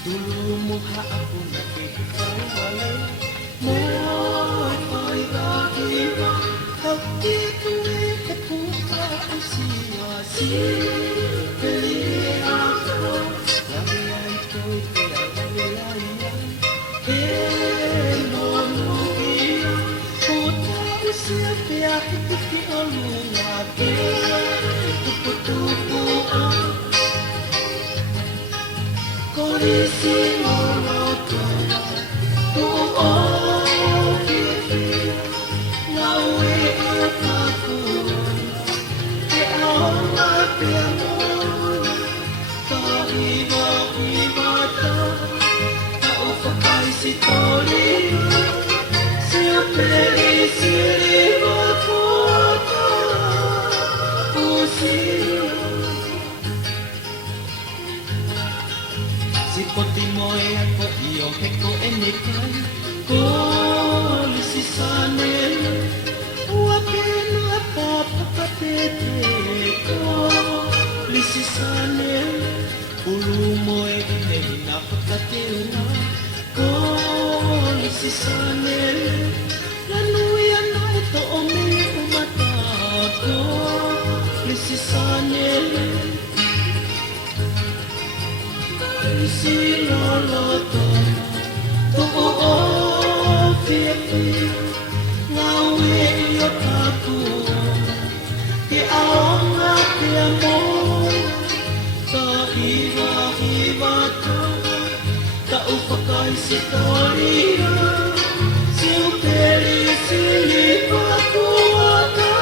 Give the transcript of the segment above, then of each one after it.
Dulu mukha ako nakikipagwalay mo ay iba Hati tuwi kapuka ang Pili ako Layay ko'y pinagalayan Monuia Puta usia piyahe ikiolungake Tupu-tupuan Kolisi moloto Tuo Nawe ataku Te aonga te amor Iba Taupakai si tori Si upeli si liba kota Usia Si poti moe ako iyong heko enekai Kolisi sanel Wapen apapakatete Kolisi sanel Ulu moe napakateuna Kolisi sanel Lanuyan na ito umi umata Kolisi sanel Si loloto Tuo pipi Ngawe iyot ako Ti aonga ti amor Sa iba-iba ka Taupakai si Toria Si upeli si lipa kuwata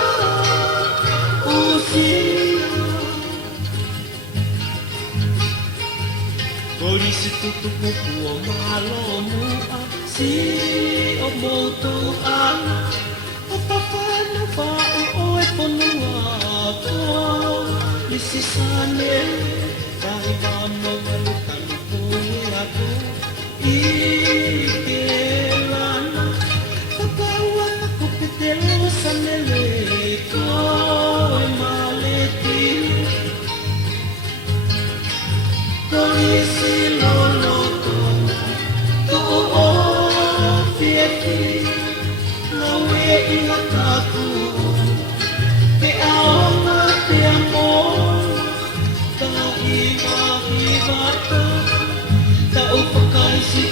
Usia Kolisi tutupu kuo malo mua Si omotuan Opapano pa uoy ponua Kolisi sane Kahit ano malutan puli ako Ikilana Pagkawan ako pitelo sa meliko Maleti Kolisi loloto Tuo fieti Nawe ingat ako Te aonga te amor Ta iba-iba ta Taupakai si